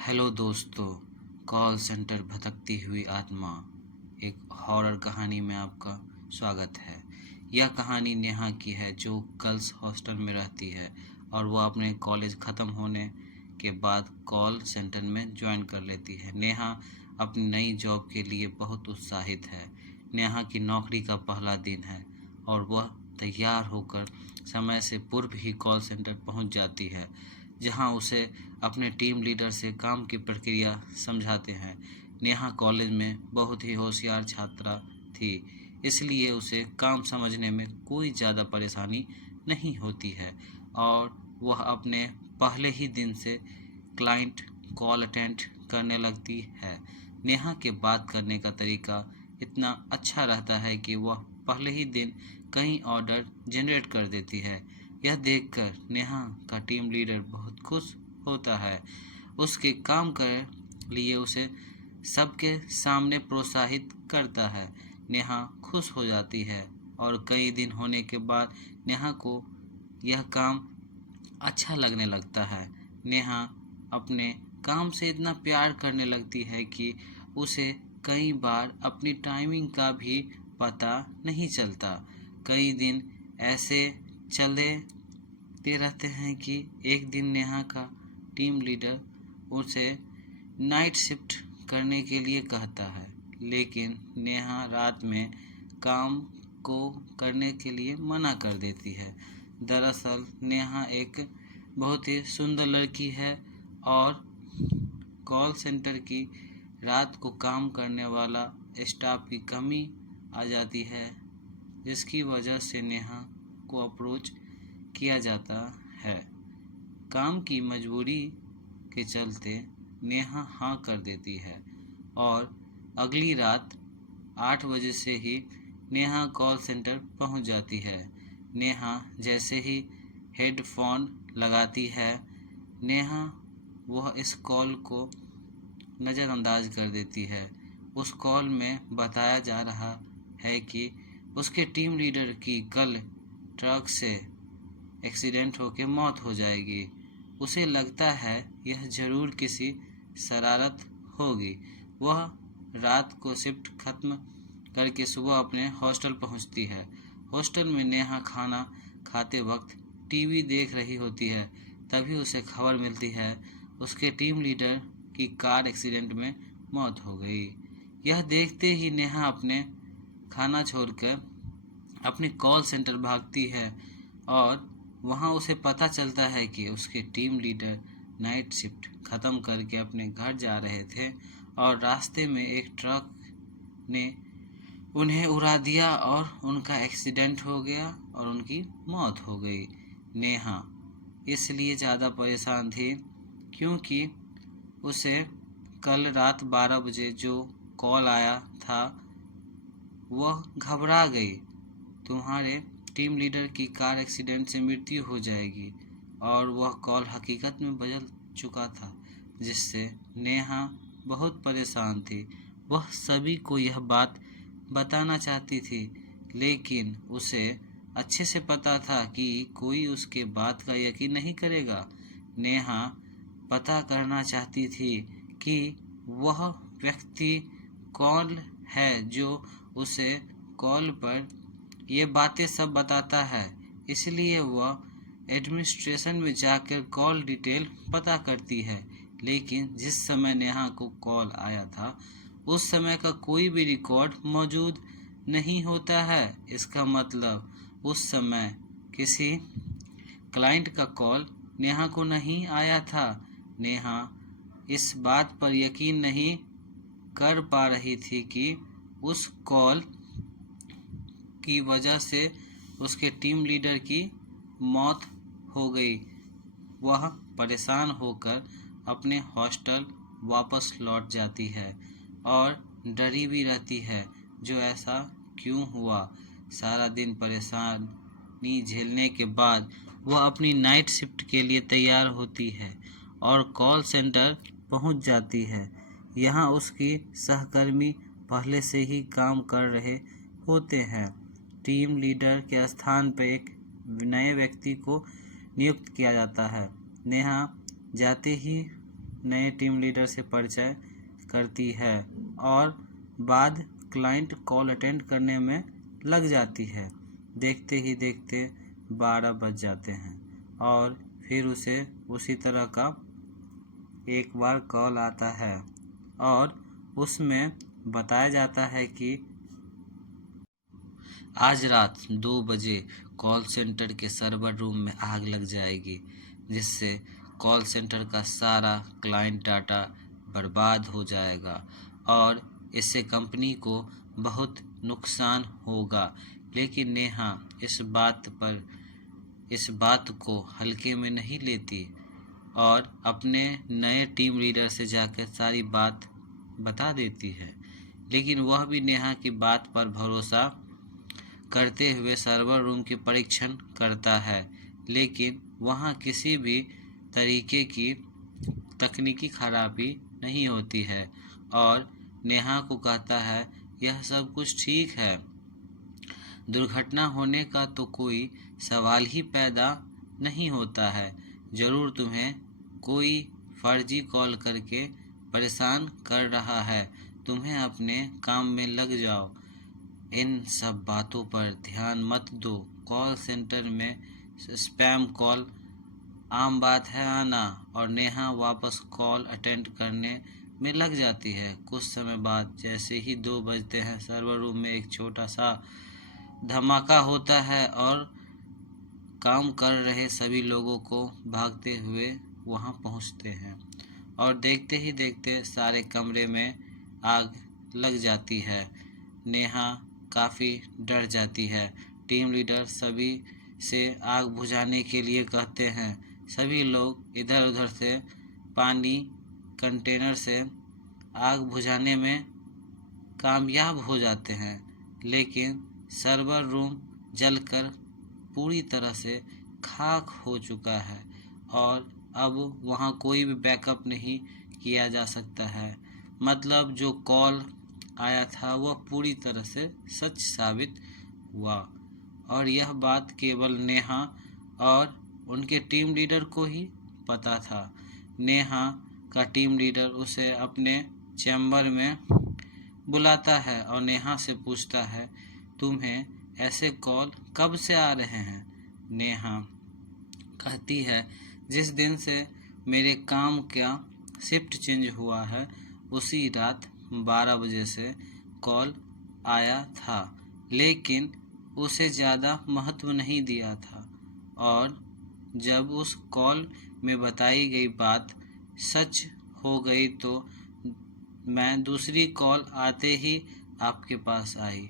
Hello दोस्तों, call centre भटकती हुई आत्मा एक हॉरर कहानी में आपका स्वागत है। यह कहानी नेहा की है जो गर्ल्स हॉस्टल में रहती है और वह अपने कॉलेज ख़त्म होने के बाद कॉल सेंटर में ज्वाइन कर लेती है। नेहा अपनी नई जॉब के लिए बहुत उत्साहित है। नेहा की नौकरी का पहला दिन है और वह तैयार होकर समय से पूर्व ही कॉल सेंटर पहुंच जाती है, जहां उसे अपने टीम लीडर से काम की प्रक्रिया समझाते हैं। नेहा कॉलेज में बहुत ही होशियार छात्रा थी, इसलिए उसे काम समझने में कोई ज़्यादा परेशानी नहीं होती है और वह अपने पहले ही दिन से क्लाइंट कॉल अटेंड करने लगती है। नेहा के बात करने का तरीका इतना अच्छा रहता है कि वह पहले ही दिन कई ऑर्डर जनरेट कर देती है। यह देखकर नेहा का टीम लीडर बहुत खुश होता है। उसके काम कर लिए उसे सबके सामने प्रोत्साहित करता है। नेहा खुश हो जाती है और कई दिन होने के बाद नेहा को यह काम अच्छा लगने लगता है। नेहा अपने काम से इतना प्यार करने लगती है कि उसे कई बार अपनी टाइमिंग का भी पता नहीं चलता। कई दिन ऐसे चलते रहते हैं कि एक दिन नेहा का टीम लीडर उसे नाइट शिफ्ट करने के लिए कहता है, लेकिन नेहा रात में काम को करने के लिए मना कर देती है। दरअसल नेहा एक बहुत ही सुंदर लड़की है और कॉल सेंटर की रात को काम करने वाला स्टाफ की कमी आ जाती है, जिसकी वजह से नेहा को अप्रोच किया जाता है। काम की मजबूरी के चलते नेहा हाँ कर देती है और अगली रात 8 बजे से ही नेहा कॉल सेंटर पहुंच जाती है। नेहा जैसे ही हेडफोन लगाती है, नेहा वह इस कॉल को नज़रअंदाज कर देती है। उस कॉल में बताया जा रहा है कि उसके टीम लीडर की कल ट्रक से एक्सीडेंट होकर मौत हो जाएगी। उसे लगता है यह ज़रूर किसी शरारत होगी। वह रात को शिफ्ट खत्म करके सुबह अपने हॉस्टल पहुंचती है। हॉस्टल में नेहा खाना खाते वक्त टीवी देख रही होती है, तभी उसे खबर मिलती है उसके टीम लीडर की कार एक्सीडेंट में मौत हो गई। यह देखते ही नेहा अपने खाना छोड़कर अपने कॉल सेंटर भागती है और वहां उसे पता चलता है कि उसके टीम लीडर नाइट शिफ्ट ख़त्म करके अपने घर जा रहे थे और रास्ते में एक ट्रक ने उन्हें उड़ा दिया और उनका एक्सीडेंट हो गया और उनकी मौत हो गई। नेहा इसलिए ज़्यादा परेशान थी क्योंकि उसे कल रात 12 बजे जो कॉल आया था वह घबरा गई। तुम्हारे टीम लीडर की कार एक्सीडेंट से मृत्यु हो जाएगी, और वह कॉल हकीकत में बदल चुका था, जिससे नेहा बहुत परेशान थी। वह सभी को यह बात बताना चाहती थी, लेकिन उसे अच्छे से पता था कि कोई उसके बात का यकीन नहीं करेगा। नेहा पता करना चाहती थी कि वह व्यक्ति कौन है जो उसे कॉल पर ये बातें सब बताता है। इसलिए वह एडमिनिस्ट्रेशन में जाकर कॉल डिटेल पता करती है, लेकिन जिस समय नेहा को कॉल आया था उस समय का कोई भी रिकॉर्ड मौजूद नहीं होता है। इसका मतलब उस समय किसी क्लाइंट का कॉल नेहा को नहीं आया था। नेहा इस बात पर यकीन नहीं कर पा रही थी कि उस कॉल की वजह से उसके टीम लीडर की मौत हो गई। वह परेशान होकर अपने हॉस्टल वापस लौट जाती है और डरी भी रहती है, जो ऐसा क्यों हुआ। सारा दिन परेशानी झेलने के बाद वह अपनी नाइट शिफ्ट के लिए तैयार होती है और कॉल सेंटर पहुंच जाती है। यहाँ उसकी सहकर्मी पहले से ही काम कर रहे होते हैं। टीम लीडर के स्थान पर एक नए व्यक्ति को नियुक्त किया जाता है। नेहा जाते ही नए टीम लीडर से परिचय करती है और बाद क्लाइंट कॉल अटेंड करने में लग जाती है। देखते ही देखते 12 बज जाते हैं और फिर उसे उसी तरह का एक बार कॉल आता है और उसमें बताया जाता है कि आज रात 2 बजे कॉल सेंटर के सर्वर रूम में आग लग जाएगी, जिससे कॉल सेंटर का सारा क्लाइंट डाटा बर्बाद हो जाएगा और इससे कंपनी को बहुत नुकसान होगा। लेकिन नेहा इस बात को हल्के में नहीं लेती और अपने नए टीम लीडर से जाकर सारी बात बता देती है। लेकिन वह भी नेहा की बात पर भरोसा करते हुए सर्वर रूम की परीक्षण करता है, लेकिन वहां किसी भी तरीके की तकनीकी खराबी नहीं होती है और नेहा को कहता है यह सब कुछ ठीक है, दुर्घटना होने का तो कोई सवाल ही पैदा नहीं होता है। जरूर तुम्हें कोई फर्जी कॉल करके परेशान कर रहा है, तुम्हें अपने काम में लग जाओ। इन सब बातों पर ध्यान मत दो। कॉल सेंटर में स्पैम कॉल आम बात है आना। और नेहा वापस कॉल अटेंड करने में लग जाती है। कुछ समय बाद जैसे ही 2 बजते हैं, सर्वर रूम में एक छोटा सा धमाका होता है और काम कर रहे सभी लोगों को भागते हुए वहां पहुंचते हैं और देखते ही देखते सारे कमरे में आग लग जाती है। नेहा काफ़ी डर जाती है। टीम लीडर सभी से आग बुझाने के लिए कहते हैं। सभी लोग इधर उधर से पानी कंटेनर से आग बुझाने में कामयाब हो जाते हैं, लेकिन सर्वर रूम जलकर पूरी तरह से खाक हो चुका है और अब वहाँ कोई भी बैकअप नहीं किया जा सकता है। मतलब जो कॉल आया था वह पूरी तरह से सच साबित हुआ और यह बात केवल नेहा और उनके टीम लीडर को ही पता था। नेहा का टीम लीडर उसे अपने चैम्बर में बुलाता है और नेहा से पूछता है, तुम्हें ऐसे कॉल कब से आ रहे हैं? नेहा कहती है, जिस दिन से मेरे काम का शिफ्ट चेंज हुआ है उसी रात 12 बजे से कॉल आया था, लेकिन उसे ज़्यादा महत्व नहीं दिया था और जब उस कॉल में बताई गई बात सच हो गई तो मैं दूसरी कॉल आते ही आपके पास आई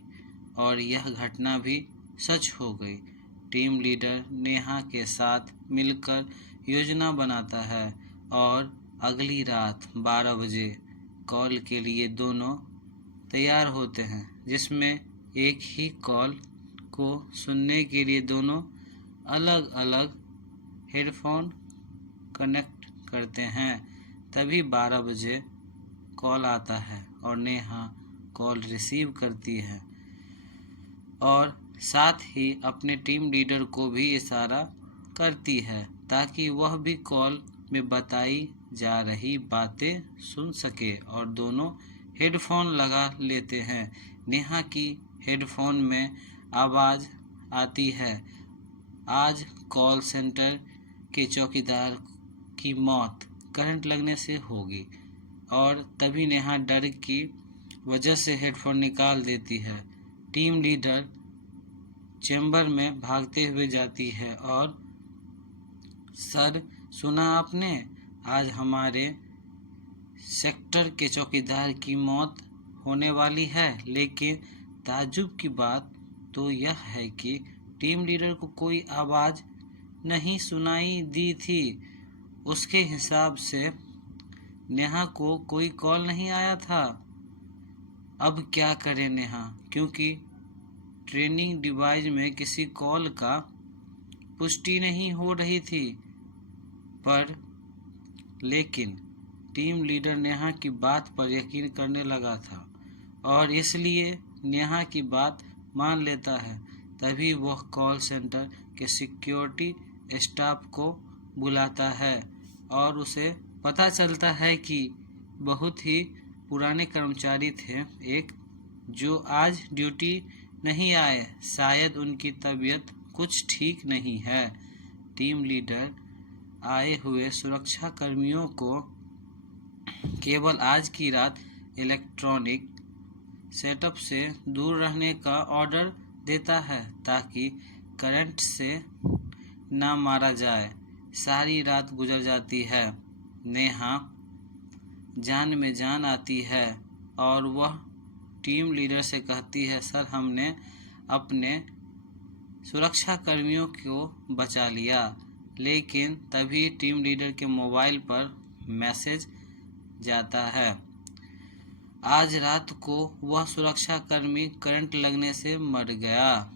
और यह घटना भी सच हो गई। टीम लीडर नेहा के साथ मिलकर योजना बनाता है और अगली रात 12 बजे कॉल के लिए दोनों तैयार होते हैं, जिसमें एक ही कॉल को सुनने के लिए दोनों अलग अलग हेडफोन कनेक्ट करते हैं। तभी 12 बजे कॉल आता है और नेहा कॉल रिसीव करती है और साथ ही अपने टीम लीडर को भी इशारा करती है ताकि वह भी कॉल में बताई जा रही बातें सुन सके और दोनों हेडफोन लगा लेते हैं। नेहा की हेडफोन में आवाज़ आती है, आज कॉल सेंटर के चौकीदार की मौत करंट लगने से होगी। और तभी नेहा डर की वजह से हेडफोन निकाल देती है। टीम लीडर चैम्बर में भागते हुए जाती है और सर, सुना आपने, आज हमारे सेक्टर के चौकीदार की मौत होने वाली है। लेकिन ताज्जुब की बात तो यह है कि टीम लीडर को कोई आवाज़ नहीं सुनाई दी थी। उसके हिसाब से नेहा को कोई कॉल नहीं आया था। अब क्या करें नेहा, क्योंकि ट्रेनिंग डिवाइस में किसी कॉल का पुष्टि नहीं हो रही थी। पर लेकिन टीम लीडर नेहा की बात पर यकीन करने लगा था और इसलिए नेहा की बात मान लेता है। तभी वह कॉल सेंटर के सिक्योरिटी स्टाफ को बुलाता है और उसे पता चलता है कि बहुत ही पुराने कर्मचारी थे एक, जो आज ड्यूटी नहीं आए। शायद उनकी तबीयत कुछ ठीक नहीं है। टीम लीडर आए हुए सुरक्षा कर्मियों को केवल आज की रात इलेक्ट्रॉनिक सेटअप से दूर रहने का ऑर्डर देता है ताकि करंट से ना मारा जाए। सारी रात गुजर जाती है। नेहा जान में जान आती है और वह टीम लीडर से कहती है, सर हमने अपने सुरक्षा कर्मियों को बचा लिया। लेकिन तभी टीम लीडर के मोबाइल पर मैसेज जाता है, आज रात को वह सुरक्षा कर्मी करंट लगने से मर गया,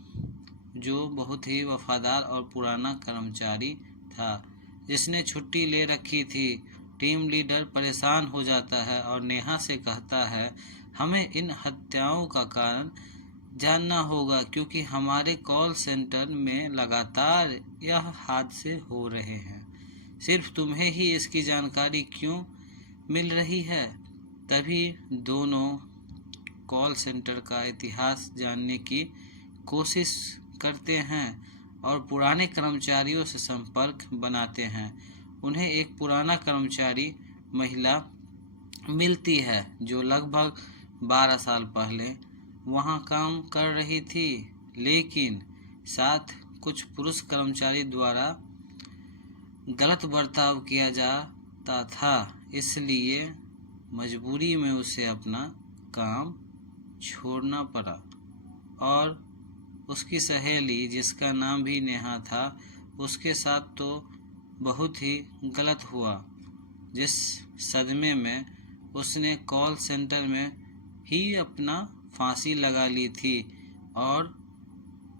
जो बहुत ही वफादार और पुराना कर्मचारी था जिसने छुट्टी ले रखी थी। टीम लीडर परेशान हो जाता है और नेहा से कहता है, हमें इन हत्याओं का कारण जानना होगा क्योंकि हमारे कॉल सेंटर में लगातार यह हादसे हो रहे हैं। सिर्फ तुम्हें ही इसकी जानकारी क्यों मिल रही है? तभी दोनों कॉल सेंटर का इतिहास जानने की कोशिश करते हैं और पुराने कर्मचारियों से संपर्क बनाते हैं। उन्हें एक पुराना कर्मचारी महिला मिलती है जो लगभग 12 साल पहले वहां काम कर रही थी, लेकिन साथ कुछ पुरुष कर्मचारी द्वारा गलत बर्ताव किया जाता था, इसलिए मजबूरी में उसे अपना काम छोड़ना पड़ा। और उसकी सहेली, जिसका नाम भी नेहा था, उसके साथ तो बहुत ही गलत हुआ, जिस सदमे में उसने कॉल सेंटर में ही अपना फांसी लगा ली थी और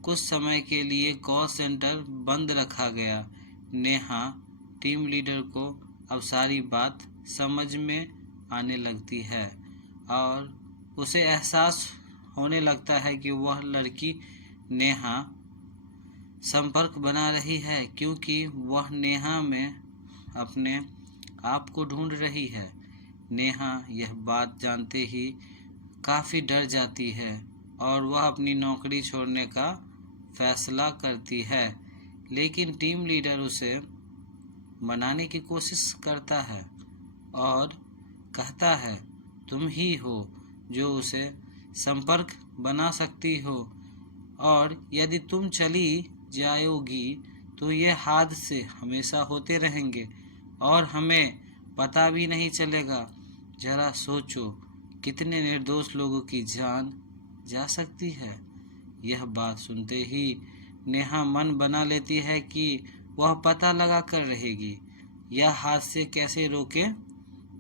कुछ समय के लिए कॉल सेंटर बंद रखा गया। नेहा टीम लीडर को अब सारी बात समझ में आने लगती है और उसे एहसास होने लगता है कि वह लड़की नेहा संपर्क बना रही है क्योंकि वह नेहा में अपने आप को ढूंढ रही है। नेहा यह बात जानते ही काफ़ी डर जाती है और वह अपनी नौकरी छोड़ने का फैसला करती है, लेकिन टीम लीडर उसे मनाने की कोशिश करता है और कहता है, तुम ही हो जो उसे संपर्क बना सकती हो और यदि तुम चली जाओगी तो ये हादसे हमेशा होते रहेंगे और हमें पता भी नहीं चलेगा। जरा सोचो कितने निर्दोष लोगों की जान जा सकती है। यह बात सुनते ही नेहा मन बना लेती है कि वह पता लगा कर रहेगी यह हादसे कैसे रोके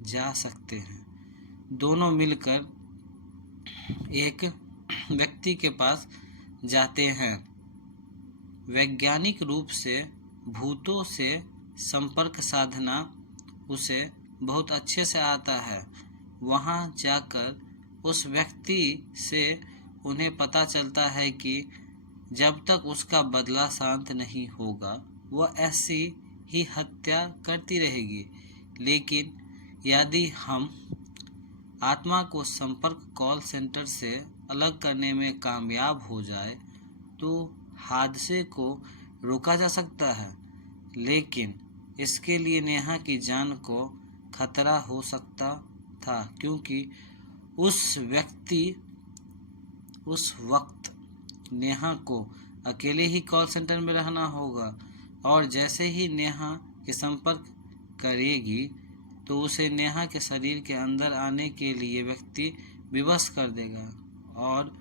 जा सकते हैं। दोनों मिलकर एक व्यक्ति के पास जाते हैं। वैज्ञानिक रूप से भूतों से संपर्क साधना उसे बहुत अच्छे से आता है। वहां जाकर उस व्यक्ति से उन्हें पता चलता है कि जब तक उसका बदला शांत नहीं होगा वह ऐसी ही हत्या करती रहेगी। लेकिन यदि हम आत्मा को संपर्क कॉल सेंटर से अलग करने में कामयाब हो जाए तो हादसे को रोका जा सकता है, लेकिन इसके लिए नेहा की जान को खतरा हो सकता था क्योंकि उस वक्त नेहा को अकेले ही कॉल सेंटर में रहना होगा और जैसे ही नेहा के संपर्क करेगी तो उसे नेहा के शरीर के अंदर आने के लिए व्यक्ति विवश कर देगा और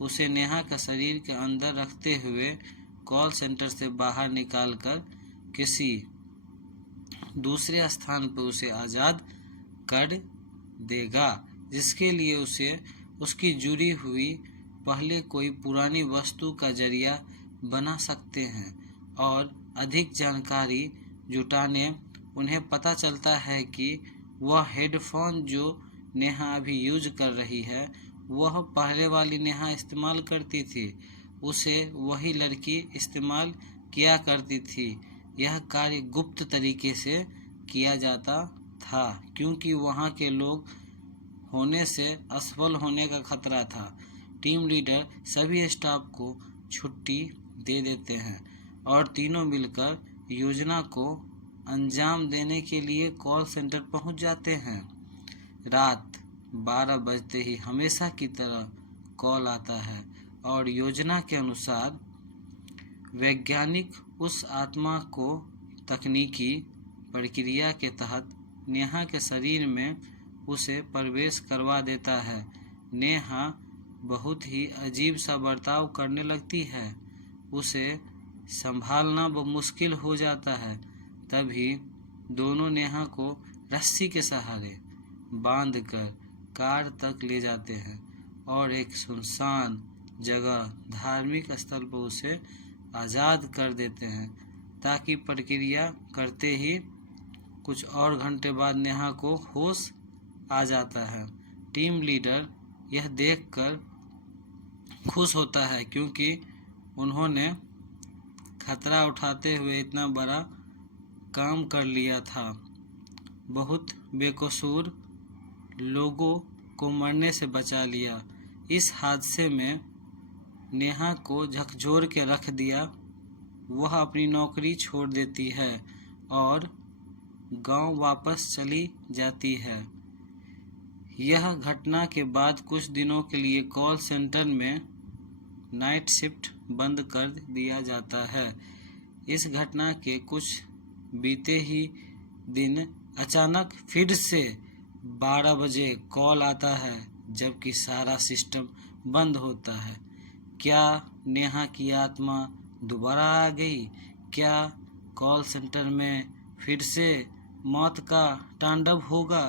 उसे नेहा का शरीर के अंदर रखते हुए कॉल सेंटर से बाहर निकालकर किसी दूसरे स्थान पर उसे आज़ाद कर देगा, जिसके लिए उसे उसकी जुड़ी हुई पहले कोई पुरानी वस्तु का जरिया बना सकते हैं। और अधिक जानकारी जुटाने उन्हें पता चलता है कि वह हेडफोन जो नेहा अभी यूज कर रही है वह पहले वाली नेहा इस्तेमाल करती थी, उसे वही लड़की इस्तेमाल किया करती थी। यह कार्य गुप्त तरीके से किया जाता था, क्योंकि वहाँ के लोग होने से असफल होने का खतरा था। टीम लीडर सभी स्टाफ को छुट्टी दे देते हैं और तीनों मिलकर योजना को अंजाम देने के लिए कॉल सेंटर पहुंच जाते हैं। रात 12 बजते ही हमेशा की तरह कॉल आता है और योजना के अनुसार वैज्ञानिक उस आत्मा को तकनीकी प्रक्रिया के तहत नेहा के शरीर में उसे प्रवेश करवा देता है। नेहा बहुत ही अजीब सा बर्ताव करने लगती है। उसे संभालना मुश्किल हो जाता है। तभी दोनों नेहा को रस्सी के सहारे बांधकर कार तक ले जाते हैं और एक सुनसान जगह धार्मिक स्थल पर उसे आज़ाद कर देते हैं, ताकि प्रक्रिया करते ही कुछ और घंटे बाद नेहा को होश आ जाता है। टीम लीडर यह देखकर खुश होता है, क्योंकि उन्होंने खतरा उठाते हुए इतना बड़ा काम कर लिया था। बहुत बेकसूर लोगों को मरने से बचा लिया। इस हादसे में नेहा को झकझोर के रख दिया। वह अपनी नौकरी छोड़ देती है और गांव वापस चली जाती है। यह घटना के बाद कुछ दिनों के लिए कॉल सेंटर में नाइट शिफ्ट बंद कर दिया जाता है। इस घटना के कुछ बीते ही दिन अचानक फिर से 12 बजे कॉल आता है, जबकि सारा सिस्टम बंद होता है। क्या नेहा की आत्मा दोबारा आ गई? क्या कॉल सेंटर में फिर से मौत का तांडव होगा?